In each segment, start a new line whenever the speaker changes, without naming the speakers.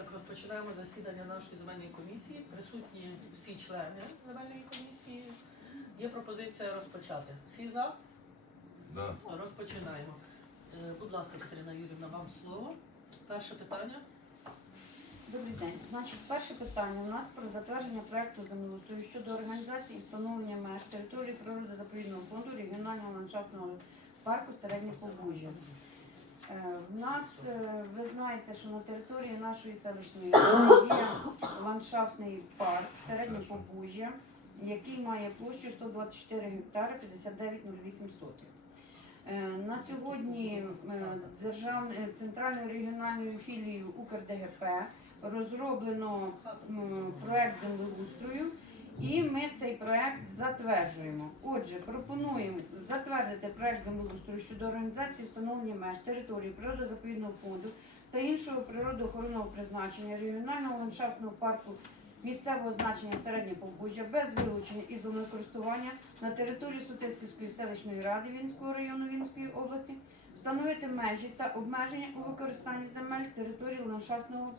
Так, розпочинаємо засідання нашої земельної комісії. Присутні всі члени земельної комісії. Є пропозиція розпочати. Всі за?
Да.
Розпочинаємо. Е, Будь ласка, Катерина Юрівна, вам слово. Перше питання.
Добрий день. Значить, перше питання у нас про затвердження проекту землеустрою щодо організації і встановлення меж території природозаповідного фонду регіонального ландшафтного парку Середнє Побужжя. Е, В нас, е, ви знаєте, що на території нашої селищної ради є ландшафтний парк Середнє Побужжя, який має площу 124 гектари 59,08 сотих. Е, На сьогодні державною центральною регіональною філією УКРДГП розроблено проект землеустрою, і ми цей проект затверджуємо. Отже, пропонуємо затвердити проект землеустрою щодо організації встановлення меж території природозаповідного фонду та іншого природоохоронного призначення регіонального ландшафтного парку місцевого значення середнє побужжя без вилучення із користування на території Сутисківської селищної ради Вінського району Вінської області, встановити межі та обмеження у використанні земель території ландшафтного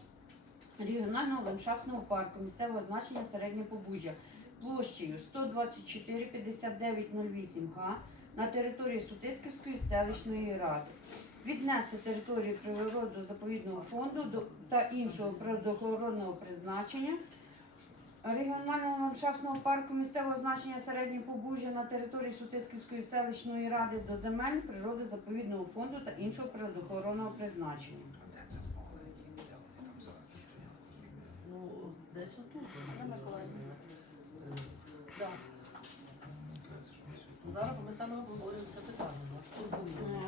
регіонального ландшафтного парку місцевого значення середнє побужжя площею 124,5908 га на території Сутисківської селищної ради. Віднести територію природозаповідного фонду та іншого природоохоронного призначення регіонального ландшафтного парку місцевого значення середнє побужжя на території Сутисківської селищної ради до земель природозаповідного фонду та іншого природоохоронного призначення.
Ну, десь отут. Зараз ми саме обговорюємо це питання. Нас турбує.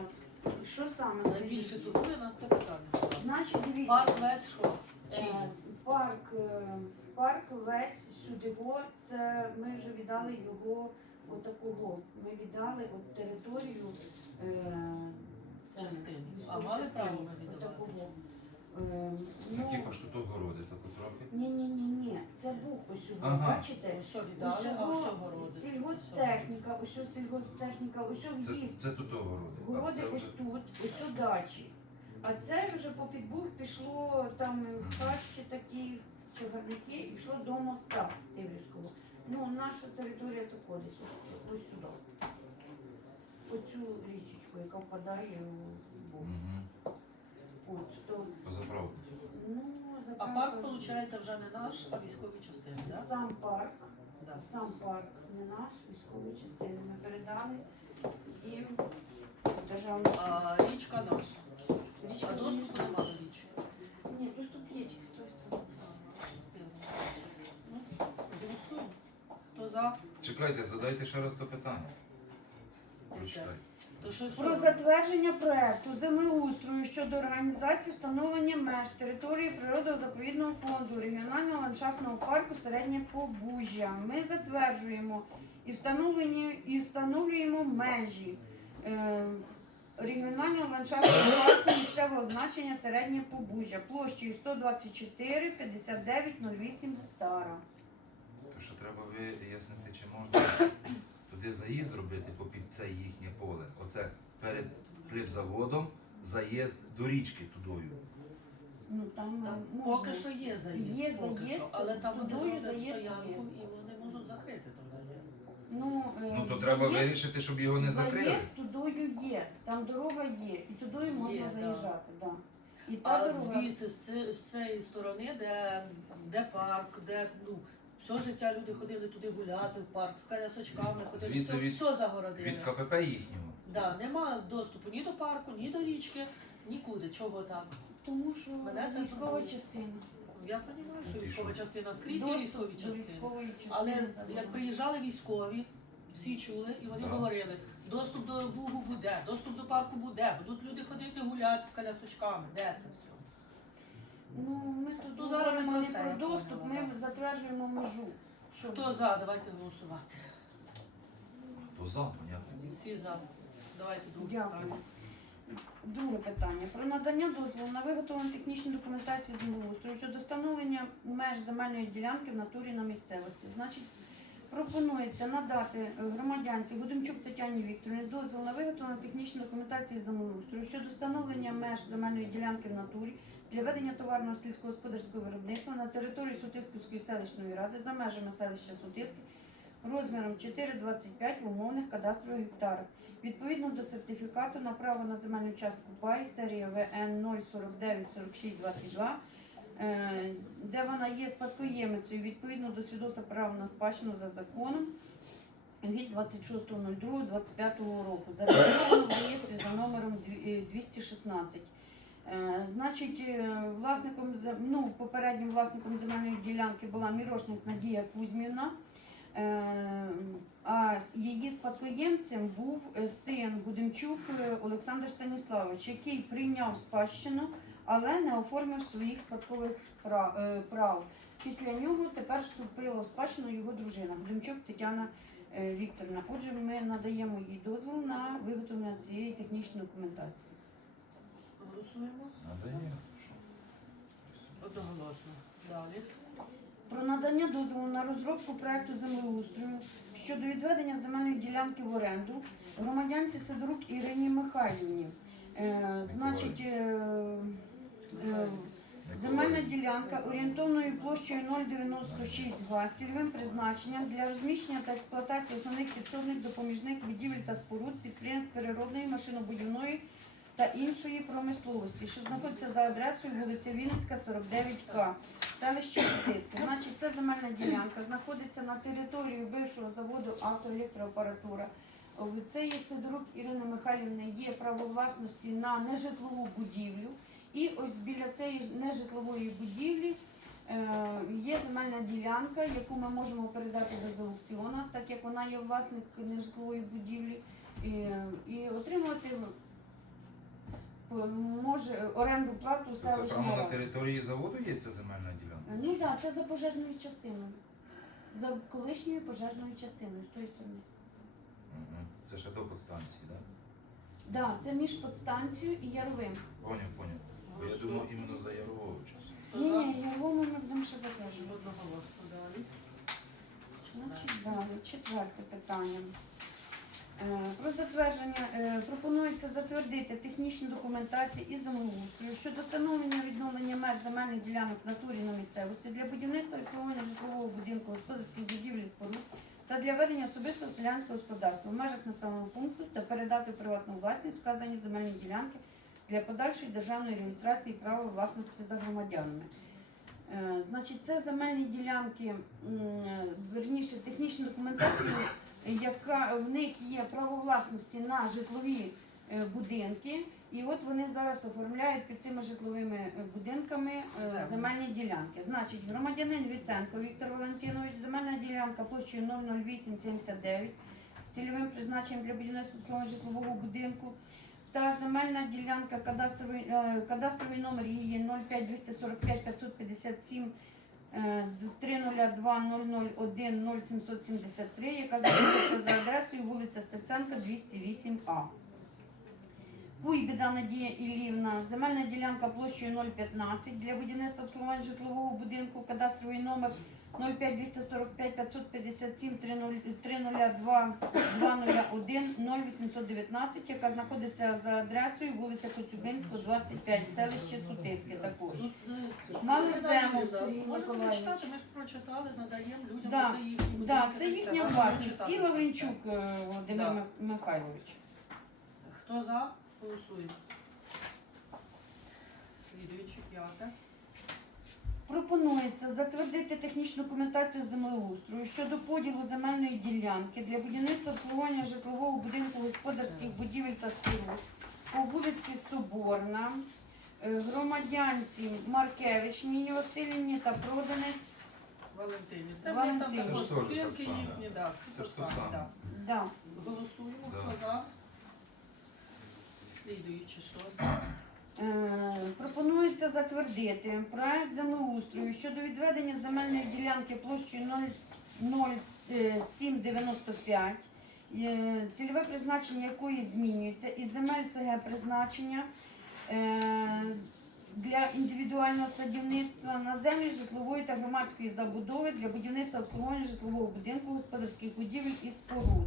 Е, Що саме
Найбільше
скажіть?
турбує нас це питання.
Значить, дивіться.
Парк весь що? Чи?
Е, Парк, е, парк весь сюдиво, це ми вже віддали його отакого. Ми віддали от територію е, це,
Частину. А мали
частину,
право ми віддавати?
отакого. Е,
Ну, типа, що то городи, тако трохи.
ні, ні, ні, ні, це бух ось його,
Ага.
бачите?
Ось віддали, а
Усього
городи.
сільгосптехніка, ось сільгосптехніка, ось
Це,
в'їзд.
це тут городи. А
Городи
це
ось
вже-
тут, ось у дачі. А це вже по підбух пішло там хащі такі чагарники і йшло до моста Тиврівського. Ну, наша територія тако десь ось, ось сюди. Оцю річечку, яка впадає у Буг.
Мгм.
От, то,
заправку.
ну,
А
заправка-
парк, виходить, вже не наш, а військові частини, так?
Сам парк,
Да?
сам парк не наш, військові частини ми передали їм державну
А річка наша.
річка.
А доступу
не
нема до річки.
Ні, доступ є тільки з тої сторони.
Ну, голосуємо. Хто за?
Чекайте, задайте ще раз то питання. Прочитай.
Про затвердження проекту землеустрою щодо організації встановлення меж території природозаповідного фонду регіонального ландшафтного парку Середнє Побужжя. Ми затверджуємо і встановлення і встановлюємо межі е, регіонального ландшафтного парку місцевого значення Середнє Побужжя площею 124 5908 гектара.
Що треба вияснити, чи можна туди заїзд зробити попід це їхнє поле. Оце перед хлібзаводом заїзд до річки тудою.
Ну там
Там
можна.
поки що є заїзд,
Є
поки
заїзд,
що, але там вони роблять
заїзд
стоянку
є.
і вони можуть закрити той заїзд.
Ну, е,
Ну то треба
заїзд-
вирішити, щоб його не закрили.
Заїзд тудою є, там дорога є, і тудою можна
Є, да.
заїжджати, да. І та
А
дорога.
звідси, з, ці- з цієї сторони, де, де парк, де ну, все життя люди ходили туди гуляти в парк з колясочками, ходили,
Звідси
все,
від-
все загородили.
Від КПП їхнього.
Да, нема доступу ні до парку, ні до річки, нікуди. Чого так?
Тому що
Мене це
військова частина.
Я розумію, що
І
військова
що?
частина скрізь є
Доступ
військові
до
частини.
військової частини
Але як приїжджали військові, всі чули і вони
Так.
говорили, доступ до Бугу буде, доступ до парку буде, будуть люди ходити гуляти з колясочками. Де це все?
Ну, ми тут
Ну, зараз
говоримо
не
не
про це,
про
я
доступ,
поняла,
ми затверджуємо межу. Що
Хто за? Давайте голосувати.
То за, понятно.
Всі за. Давайте друге
Дякую.
питання.
Друге питання. Про надання дозволу на виготовлення технічної документації землеустрою щодо встановлення меж земельної ділянки в натурі на місцевості. Значить, пропонується надати громадянці Гудимчук Тетяні Вікторівні дозвіл на виготовлення технічної документації землеустрою щодо встановлення меж земельної ділянки в натурі для ведення товарного сільськогосподарського виробництва на території Сутисківської селищної ради за межами селища Сутиски розміром 4,25 в умовних кадастрових гектарах. Відповідно до сертифікату на право на земельну частку пай серія ВН 049 46 22 е, де вона є спадкоємицею відповідно до свідоцтва права на спадщину за законом від 26.02.25 року. Зареєстровано в реєстрі за номером е, 216. Е, Значить, е, власником ну, попереднім власником земельної ділянки була Мірошник Надія Кузьмівна. Е, А її спадкоємцем був син Гудемчук е, Олександр Станіславович, який прийняв спадщину, але не оформив своїх спадкових прав. Після нього тепер вступила в спадщину його дружина Гудемчук Тетяна Вікторівна. Отже, ми надаємо їй дозвіл на виготовлення цієї технічної документації.
Голосуємо.
Надає.
Одноголосно. Далі.
Про надання дозволу на розробку проекту землеустрою щодо відведення земельної ділянки в оренду громадянці Сидорук Ірині Михайлівні. Е, значить, е, е, земельна ділянка орієнтовною площею 096 га з цільовим призначенням для розміщення та експлуатації основних підсобних допоміжних будівель та споруд підприємств переробної, машинобудівної та іншої промисловості, що знаходиться за адресою вулиця Вінницька, 49К селище Тиски. Значить, ця земельна ділянка знаходиться на території бившого заводу автоелектроапаратура. В цієї Сидорук Ірини Михайлівни є право власності на нежитлову будівлю. І ось біля цієї нежитлової будівлі е, є земельна ділянка, яку ми можемо передати без аукціону, так як вона є власник нежитлової будівлі, і, і отримувати е, може оренду плату
Це прямо
селищної
на
ради.
території заводу є ця земельна ділянка?
Ну так, це за пожежною частиною. За колишньою пожежною частиною з тої сторони.
Мгм. Це ще до подстанції, так?
Да, це між подстанцією і Яровим.
Поняв, поняв. Бо я думав іменно за Ярововича.
Ні,
за?
ні, Яровим ми будемо ще затверджувати.
Одноголосно. Далі.
Значить, далі, четверте питання. Е, Про затвердження е, пропонується затвердити технічні документації і землеустрою щодо встановлення відновлення меж земельних ділянок в натурі на місцевості для будівництва обслуговування житлового будинку, господарських будівель і споруд та для ведення особистого селянського господарства в межах населеного пункту та передати в приватну власність вказані земельні ділянки для подальшої державної реєстрації права власності за громадянами. Е, Значить, це земельні ділянки, верніше технічну документацію, яка в них є право власності на житлові е, будинки, і от вони зараз оформляють під цими житловими е, будинками е, земельні ділянки. Значить, громадянин Віценко Віктор Валентинович, земельна ділянка площею 00879 з цільовим призначенням для будівництва обслуговування житлового будинку. Та земельна ділянка кадастровий, кадастровий номер її 05245 557 е, 302 001 яка знаходиться за адресою вулиця Стеценка, 208А. Пуйбіда Надія Ілівна, земельна ділянка площею 015 для будівництва обслуговування житлового будинку, кадастровий номер 05 245 557 302 201 0819, яка знаходиться за адресою вулиця Коцюбинського, 25, селище Сутицьке також. Мали землю,
да.
Сергій Миколаївич.
прочитати, ми ж прочитали, надаємо людям.
Да,
це їхні
Да,
будинки,
це їхня власність. І Лавренчук е, Володимир
Да.
Ми- Михайлович.
Хто за? Голосуємо. Слідуючи п'яте.
Пропонується затвердити технічну документацію землеустрою щодо поділу земельної ділянки для будівництва обслуговування житлового будинку господарських будівель та споруд по вулиці Соборна, е, громадянці Маркевич Ніні Васильівні та проданець.
Валентині. Це вони там
Валентині.
також
Це ж теж
будинки
саме.
їхні, да.
Це ж те саме.
да.
Да.
Голосуємо, хто за? Слідуючи шосте.
Е, Пропонується затвердити проект землеустрою щодо відведення земельної ділянки площею 00795, е, цільове призначення якої змінюється із земель СГ призначення е, для індивідуального садівництва на землі житлової та громадської забудови для будівництва обслуговування житлового будинку, господарських будівель і споруд.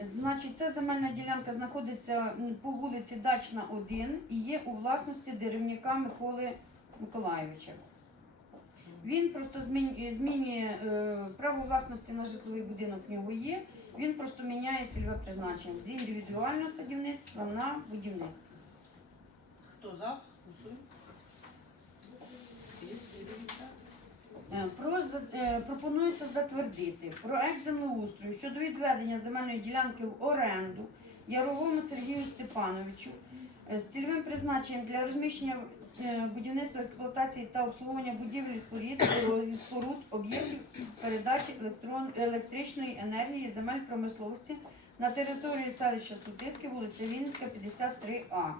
Значить, ця земельна ділянка знаходиться по вулиці Дачна 1 і є у власності деревняка Миколи Миколайовича. Він просто змінює е, право власності на житловий будинок в нього є. Він просто міняє цільове призначення з індивідуального садівництва на будівництво.
Хто за? Голосуємо.
Е, Про, е, пропонується затвердити проект землеустрою щодо відведення земельної ділянки в оренду Яровому Сергію Степановичу е, з цільовим призначенням для розміщення будівництва, експлуатації та обслуговування будівель і споруд, споруд об'єктів передачі електрон, електричної енергії земель промисловості на території селища Сутиське, вулиця Вінницька, 53А.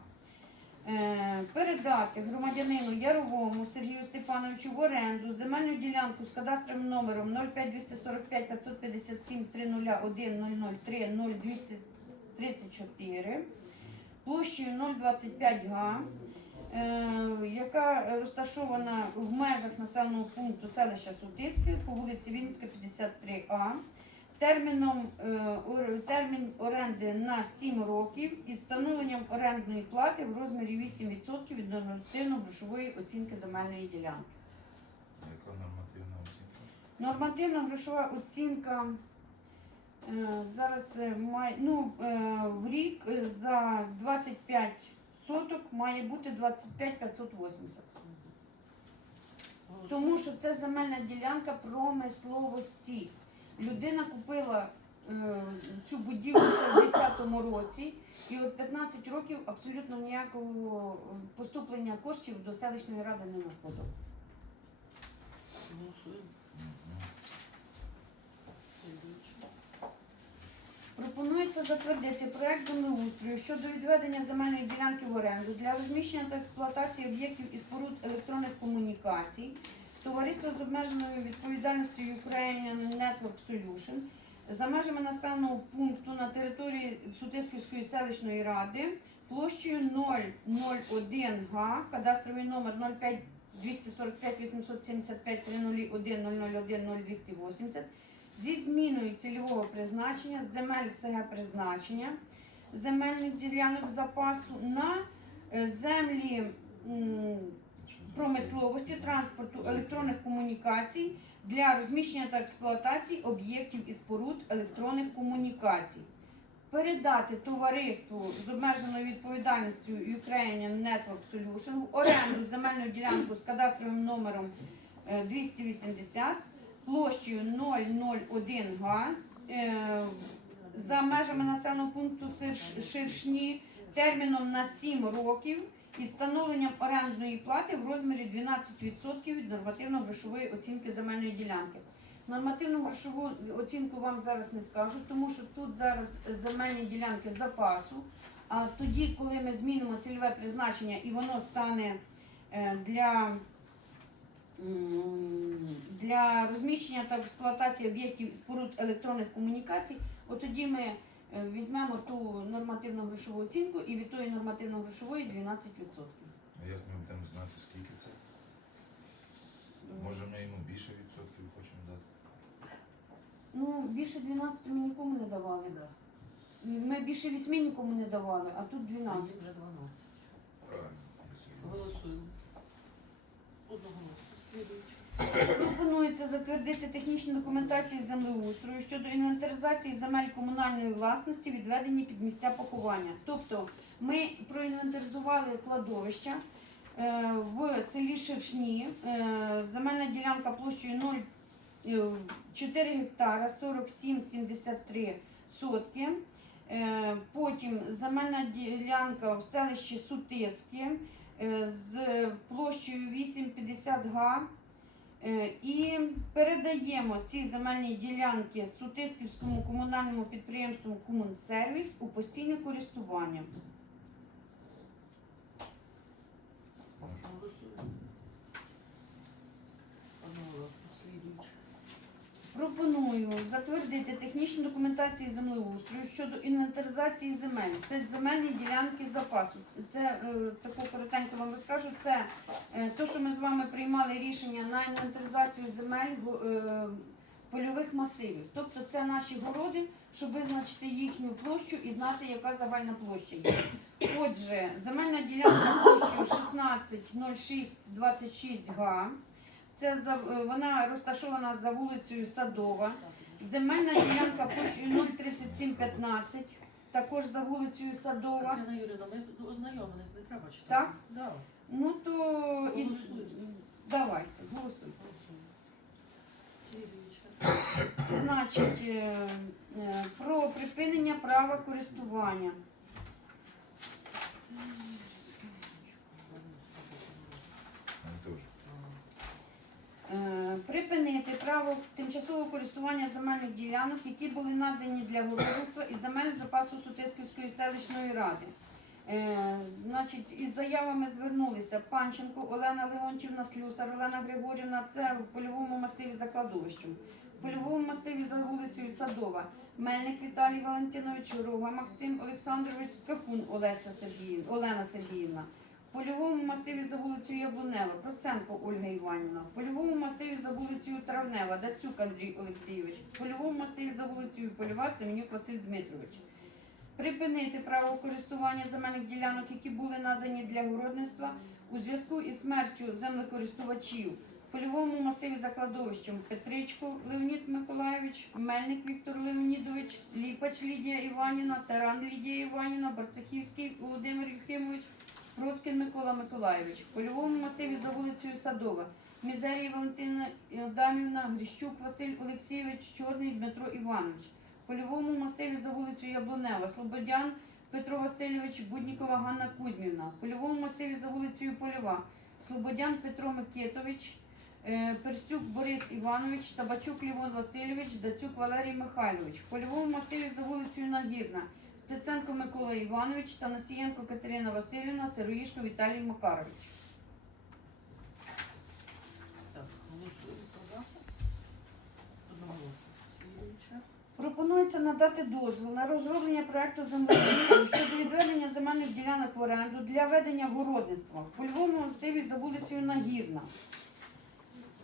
Е, передати громадянину Яровому Сергію Степановичу в оренду земельну ділянку з кадастровим номером 05245 557 301 003 0234 площею 025 га, е, яка розташована в межах населеного пункту селища Сутиське по вулиці Вінницька, 53А. Терміном е, термін оренди на 7 років із встановленням орендної плати в розмірі 8% від нормативно-грошової оцінки земельної ділянки.
Яка нормативна оцінка?
Нормативна грошова оцінка е, зараз е, має ну, в рік за 25 соток має бути 25 580. Тому що це земельна ділянка промисловості. Людина купила е, цю будівлю в 10-му році, і от 15 років абсолютно ніякого е, поступлення коштів до селищної ради не надходило. Пропонується затвердити проект землеустрою щодо відведення земельної ділянки в оренду для розміщення та експлуатації об'єктів і споруд електронних комунікацій. Товариство з обмеженою відповідальністю Ukrainian Network Solution за межами населеного пункту на території Сутисківської селищної ради площею 001 га, кадастровий номер 05 245 875 301 001 0280 зі зміною цільового призначення земель СГ призначення земельних ділянок запасу на е, землі промисловості, транспорту, електронних комунікацій для розміщення та експлуатації об'єктів і споруд електронних комунікацій. Передати товариству з обмеженою відповідальністю Ukrainian Network Solution оренду земельну ділянку з кадастровим номером е, 280 площею 001 га е, за межами населеного пункту Ширшні терміном на 7 років із встановленням орендної плати в розмірі 12% від нормативно-грошової оцінки земельної ділянки. Нормативну грошову оцінку вам зараз не скажу, тому що тут зараз земельні ділянки запасу. А тоді, коли ми змінимо цільове призначення і воно стане е, для, для розміщення та експлуатації об'єктів споруд електронних комунікацій, от тоді ми візьмемо ту нормативну грошову оцінку і від тої нормативно-грошової 12%.
А як ми будемо знати, скільки це? Може ми йому більше відсотків хочемо дати?
Ну, більше 12 ми нікому не давали.
Да.
Ми більше 8 нікому не давали, а тут 12.
Вже 12.
Правильно.
Голосуємо. Одноголосно. Слідуюча.
Пропонується затвердити технічні документації землеустрою щодо інвентаризації земель комунальної власності, відведені під місця поховання. Тобто ми проінвентаризували кладовища е, в селі Шершні, е, земельна ділянка площею 0, е, 4 гектара 47,73 сотки. Потім земельна ділянка в селищі Сутиски з площею 8,50 га. Е, І передаємо ці земельні ділянки Сутисківському комунальному підприємству Комунсервіс у постійне користування.
Прошу.
Голосуємо. Одноголосно. Слідуюча.
Пропоную затвердити технічні документації землеустрою щодо інвентаризації земель. Це земельні ділянки запасу. Це е, таку коротенько вам розкажу. Це е, то, що ми з вами приймали рішення на інвентаризацію земель е, польових масивів. Тобто це наші городи, щоб визначити їхню площу і знати, яка загальна площа є. Отже, земельна ділянка площею 160626 га. Це за, вона розташована за вулицею Садова. Земельна ділянка площею 03715, також за вулицею Садова.
Катерина Юрійовна, ми ознайомились, не треба читати.
Так?
Да.
Ну то із... Давайте, голосуйте.
Слідуюче.
Значить, е, е, про припинення права користування.
Вони теж.
Е, Припинити право тимчасового користування земельних ділянок, які були надані для городництва і земель запасу Сутисківської селищної ради. Е, Значить, із заявами звернулися Панченко, Олена Леонтівна, Слюсар, Олена Григорівна. Це в польовому масиві закладовищем. В польовому масиві за вулицею Садова. Мельник Віталій Валентинович, Рога Максим Олександрович, Скакун Олеся Сергіївна, Олена Сергіївна. Польовому масиві за вулицею Яблунева, Проценко Ольга Іванівна. В польовому масиві за вулицею Травнева, Дацюк Андрій Олексійович. В польовому масиві за вулицею Польова, Семенюк Василь Дмитрович. Припинити право користування земельних ділянок, які були надані для городництва у зв'язку із смертю землекористувачів. В польовому масиві за кладовищем Петричко Леонід Миколайович, Мельник Віктор Леонідович, Ліпач Лідія Іванівна, Таран Лідія Іванівна, Барцехівський Володимир Юхимович, Процькин Микола Миколайович. В польовому масиві за вулицею Садова. Мізерія Валентина Адамівна, Грищук Василь Олексійович, Чорний Дмитро Іванович. В польовому масиві за вулицею Яблунева, Слободян Петро Васильович, Буднікова Ганна Кузьмівна. В польовому масиві за вулицею Польова, Слободян Петро Микитович, е, Персюк Борис Іванович, Табачук Лівон Васильович, Дацюк Валерій Михайлович. В польовому масиві за вулицею Нагірна, Стеценко Микола Іванович, Танасієнко Катерина Васильівна, Сироїшко Віталій Макарович.
Так, голосуємо. Хто за? Одноголосно. Слідуюче.
Пропонується надати дозвіл на розроблення проекту землеустрою щодо відведення земельних ділянок в оренду для ведення городництва в польовому масиві за вулицею Нагірна.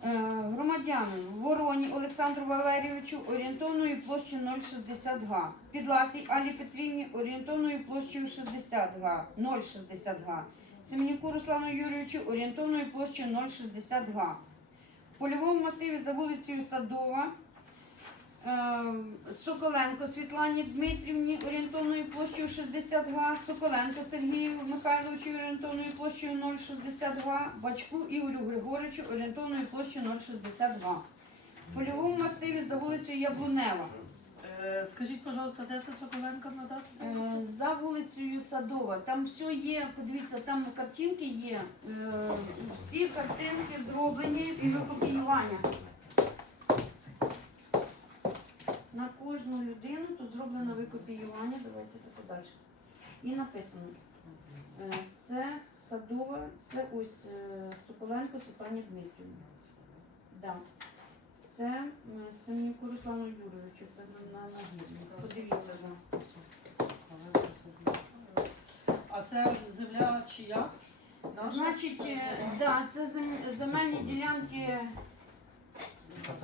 Е, Громадянину Вороні Олександру Валерійовичу орієнтовною площею 0,60 га. Підласій Алі Петрівні орієнтовною площею 60 га, 0,60 га. Семенюку Руслану Юрійовичу орієнтовною площею 0,60 га. Польовому масиві за вулицею Садова Соколенко Світлані Дмитрівні орієнтовною площею 60 га, Соколенко Сергію Михайловичу орієнтовною площею 0,60 га, Бачку Ігорю Григоровичу орієнтовною площею 0,60 га. В польовому масиві за вулицею Яблунева,
Е, Скажіть, пожалуйста, де це Соколенка надати?
е, за вулицею Садова. Там все є, подивіться, там картинки є. е, Всі картинки зроблені і викопіювання. На кожну людину тут зроблено викопіювання. Давайте так далі. І написано. е, Це Садова, це ось е, Соколенко Супані Дмитрівна. Да. Це Семенюку Руслану Юрійовичу, це на, на. Подивіться, да.
А це земля чия? Наша?
Значить, е, да, це зем- земельні ділянки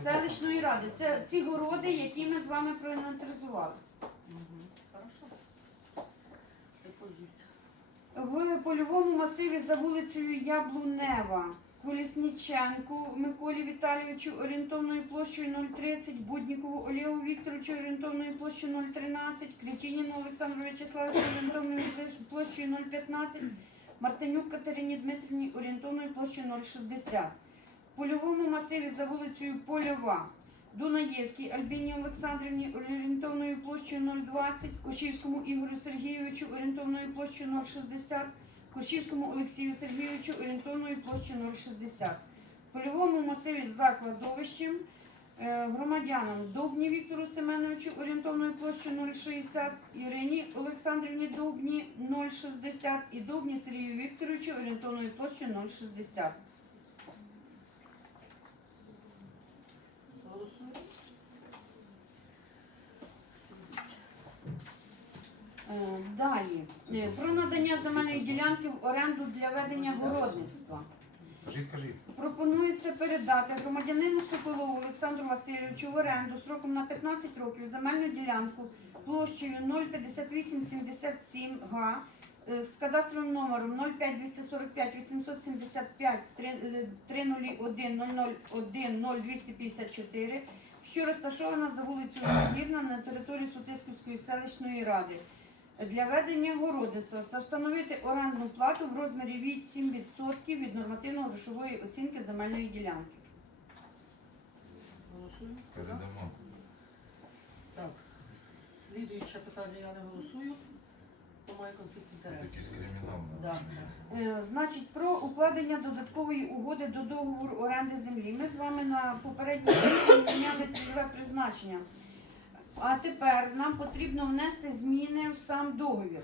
селищної ради. Це ці городи, які ми з вами проінвентаризували. В польовому масиві за вулицею Яблунева, Колісніченку Миколі Віталійовичу орієнтовною площею 030, Буднікову Олегу Вікторовичу орієнтовною площею 013, Кретініну Олександру Вячеславовичу орієнтовною площею 015, Мартинюк Катерині Дмитрівні орієнтовною площею 060. Польовому масиві за вулицею Польова. Дунаєвській Альбіні Олександрівні орієнтовною площею 020, Кошівському Ігорю Сергійовичу орієнтовною площею 060, Кошівському Олексію Сергійовичу орієнтовною площею 060. В польовому масиві за кладовищем е, громадянам Довбні Віктору Семеновичу орієнтовною площею 060, Ірині Олександрівні Довбні 060 і Довбні Сергію Вікторовичу орієнтовною площею 060.
Голосуємо.
Е, Далі Е, про надання земельної ділянки в оренду для ведення городництва.
Кажіть, кажіть.
Пропонується передати громадянину Соколову Олександру Васильовичу в оренду строком на 15 років земельну ділянку площею 05877 га е, з кадастровим номером 05245 875 301 001 0254, що розташована за вулицею Нагірна на території Сутисківської селищної ради. Для ведення городництва та встановити орендну плату в розмірі від 7% від нормативно-грошової оцінки земельної ділянки.
Голосуємо.
Передамо.
Так. Слідуюче питання я не голосую, бо має конфлікт
якийсь
інтересів.
кримінал.
Да, да.
Е, Значить, про укладення додаткової угоди до договору оренди землі. Ми з вами на попередній сесії міняли цільове призначення. А тепер нам потрібно внести зміни в сам договір.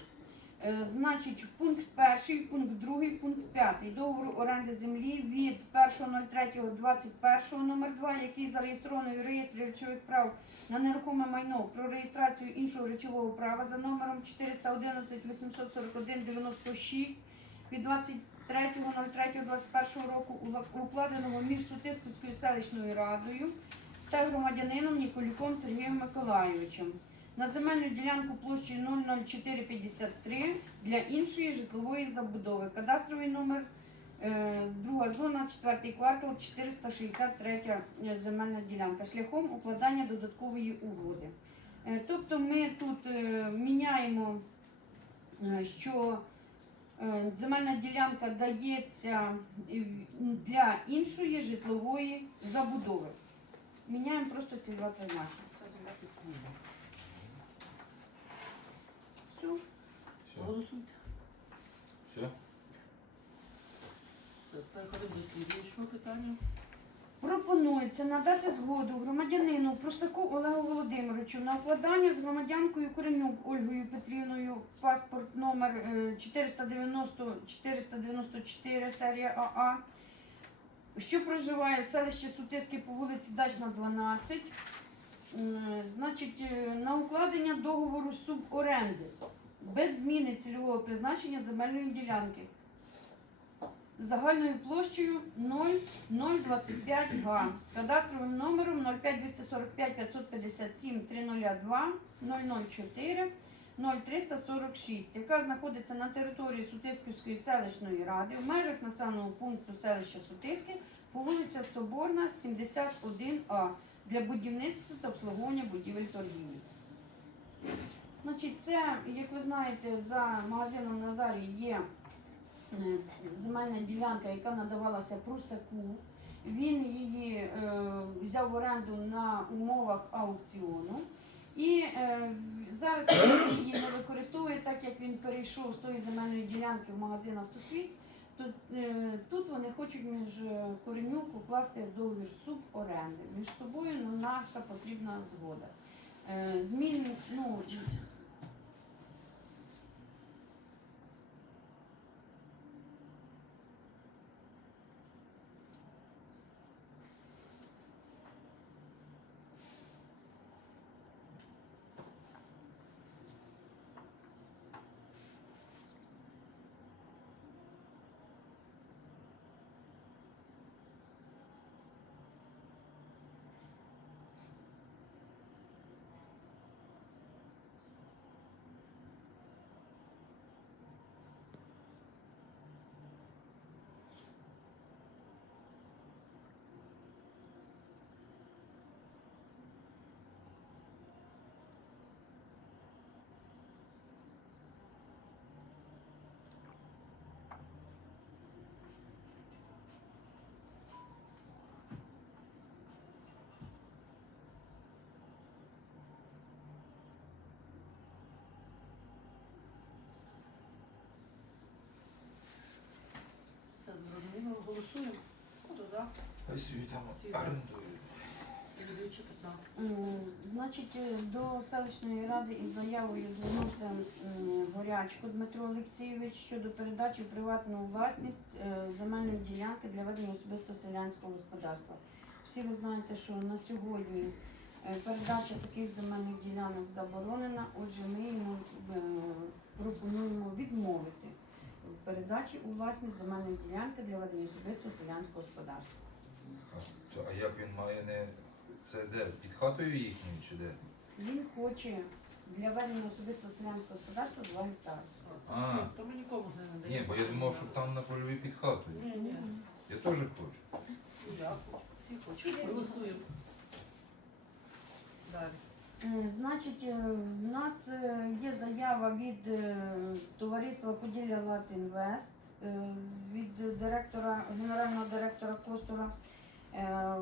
Е, Значить, в пункт перший, пункт другий, пункт п'ятий договору оренди землі від 1.03.21 номер 2, який зареєстрований в реєстрі речових прав на нерухоме майно про реєстрацію іншого речового права за номером 411 841 96 від 23.03.21 року укладеного між Сутисківською селищною радою та громадянином Ніколюком Сергієм Миколайовичем на земельну ділянку площею 00453 для іншої житлової забудови. Кадастровий номер е, друга зона, четвертий квартал, 463 земельна ділянка шляхом укладання додаткової угоди. Е, Тобто ми тут е, міняємо, е, що Е, Земельна ділянка дається е, для іншої житлової забудови. Міняємо просто цільове призначення.
Це під.
Все.
Все.
Голосуйте.
Все.
Все, переходимо до слідуючого питання.
Пропонується надати згоду громадянину Прусаку Олегу Володимировичу на укладання з громадянкою Коренюк Ольгою Петрівною паспорт номер е, 490 494 серія АА, що проживає в селищі Сутиське по вулиці Дачна 12. Значить, е, на укладення договору суборенди без зміни цільового призначення земельної ділянки загальною площею 0,025 га з кадастровим номером 05245 557 302 004 0346, яка знаходиться на території Сутисківської селищної ради в межах населеного пункту селища Сутиське по вулиця Соборна, 71А для будівництва та обслуговування будівель торгівлі. Значить, це, як ви знаєте, за магазином Назарій є е, земельна ділянка, яка надавалася Прусаку. Він її е, взяв в оренду на умовах аукціону. І е, зараз він її не використовує, так як він перейшов з тої земельної ділянки в магазин «Автосвіт», то е, тут вони хочуть між е, Коренюк укласти договір суборенди. Між собою ну, наша потрібна згода. Е, змін, ну,
Все зрозуміло. Голосуємо. Хто за?
Ось собі там орендують.
Слідуюче 15.
М, Значить, е, до селищної ради із заявою звернувся м, Горячко Дмитро Олексійович щодо передачі в приватну власність е, земельної ділянки для ведення особистого селянського господарства. Всі ви знаєте, що на сьогодні е, передача таких земельних ділянок заборонена, отже, ми йому е, пропонуємо відмовити передачі у власність земельної ділянки для ведення особистого селянського господарства.
А, а як він має не. Це де? Під хатою їхньою чи де?
Він хоче для ведення особистого селянського господарства 2 гектари.
А.
То ми нікому ж не надаємо.
Ні, бо я думав, що там на польовій під хатою.
Ні, ні.
Я теж хочу.
Я хочу. Всі хочуть. Голосуємо.
Е, Значить, е, в нас е, є заява від товариства Поділля Латінвест, від директора, генерального директора Костура.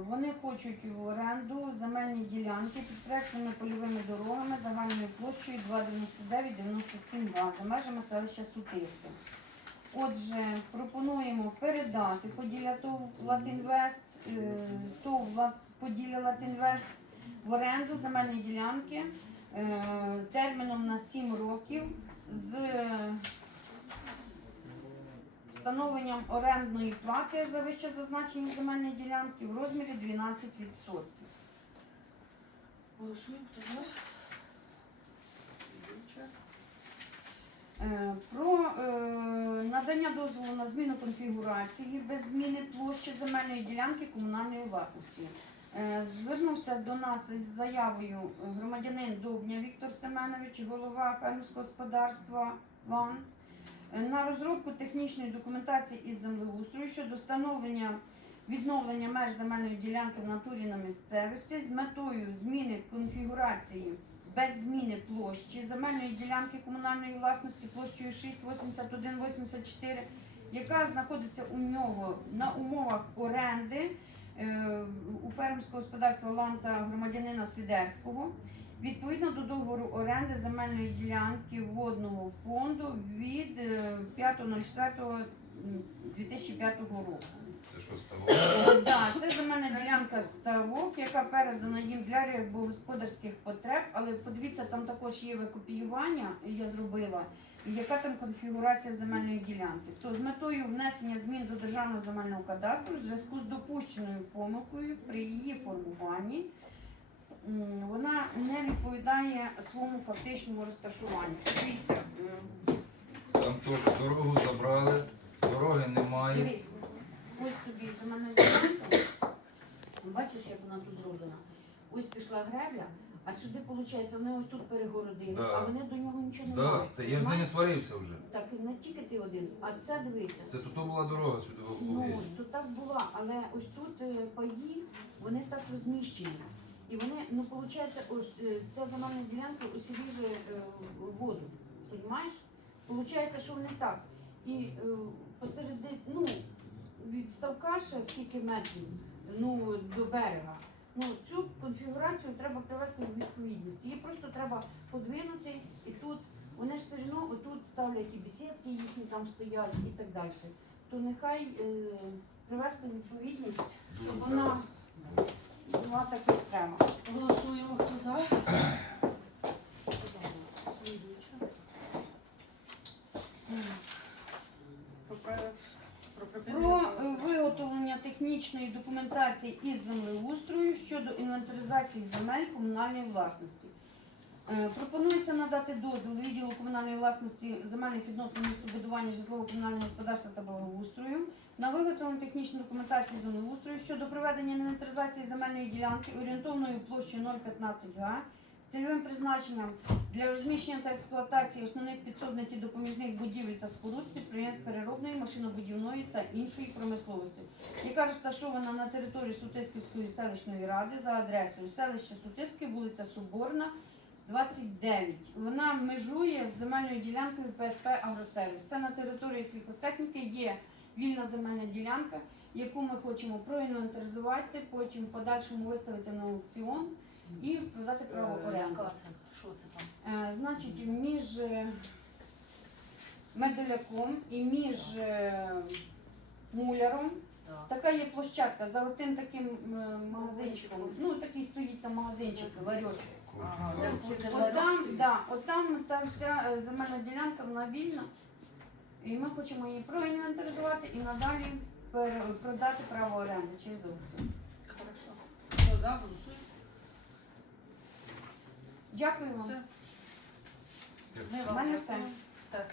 Вони хочуть в оренду земельні ділянки під проектними польовими дорогами загальною площею 29997 га за межами селища Сутиське. Отже, пропонуємо передати Поділля ТОВ Латінвест, ТОВ Поділля Латінвест в оренду земельні ділянки е, терміном на 7 років з встановленням орендної плати за вище зазначені земельні ділянки в розмірі 12%.
Голосуємо. Ідуче.
Е, Про е, надання дозволу на зміну конфігурації без зміни площі земельної ділянки комунальної власності. Е, Звернувся до нас із заявою громадянин Довбня Віктор Семенович, голова фермерського господарства ЛАН, е, на розробку технічної документації із землеустрою щодо встановлення відновлення меж земельної ділянки в натурі на місцевості з метою зміни конфігурації без зміни площі земельної ділянки комунальної власності площею 68184, яка знаходиться у нього на умовах оренди у фермерського господарства Ланта громадянина Свідерського. Відповідно до договору оренди земельної ділянки водного фонду від е, 5.04.2005 року.
Це що стало?
Так, це земельна ділянка ставок, яка передана їм для рибогосподарських потреб, але подивіться, там також є викопіювання, я зробила, і яка там конфігурація земельної ділянки. То з метою внесення змін до державного земельного кадастру в зв'язку з допущеною помилкою при її формуванні. Вона не відповідає своєму фактичному розташуванню. Дивіться,
Там теж дорогу забрали, дороги немає.
Дивись, ось тобі земельна ділянка. Бачиш, як вона тут зроблена? Ось пішла гребля, а сюди, виходить, вони ось тут перегородили,
Да.
а вони до нього нічого не
Да,
мають.
та я з ними сварився вже.
Так, не тільки ти один, а це дивися.
Це тут була дорога сюди в
Ну, то так була, але ось тут е, паї, вони так розміщені. І вони, ну, виходить, ось е, ця земельна ділянка ріже е, воду. Розумієш? Получається, що вони так. І е, посереди, ну, від ставка ще скільки метрів ну, до берега. Ну, цю конфігурацію треба привести у відповідність. Її просто треба подвинути і тут. Вони ж все одно отут ставлять і бесідки їхні там стоять і так далі. То нехай е, привести у відповідність, щоб вона була так, як треба.
Голосуємо. Хто за? Ідуче. Про проект. Про
е, виготовлення технічної документації із землеустрою щодо інвентаризації земель комунальної власності. Е, Пропонується надати дозвіл відділу комунальної власності земельних відносин містобудування житлово-комунального господарства та благоустрою на виготовлення технічної документації землеустрою щодо проведення інвентаризації земельної ділянки орієнтовною площею 0,15 га цільовим призначенням для розміщення та експлуатації основних підсобних і допоміжних будівель та споруд підприємств переробної, машинобудівної та іншої промисловості, яка розташована на території Сутисківської селищної ради за адресою селище Сутиски, вулиця Соборна, 29. Вона межує з земельною ділянкою ПСП Агросервіс. Це на території сільхозтехніки є вільна земельна ділянка, яку ми хочемо проінвентаризувати, потім в подальшому виставити на аукціон і продати право оренди.
Яка це? Що це там?
Е, Значить, між е, медоляком і між е, муляром
Так.
така є площадка за отим таким е, магазинчиком. Ну, такий стоїть там магазинчик, ларьочок.
Ага, де буде
От там, да, от там та вся е, земельна ділянка вона вільна. І ми хочемо її проінвентаризувати і надалі продати право оренди через аукціон.
Хорошо. Хто за?
Дякую вам.
Все.
У мене
дякуємо. Все.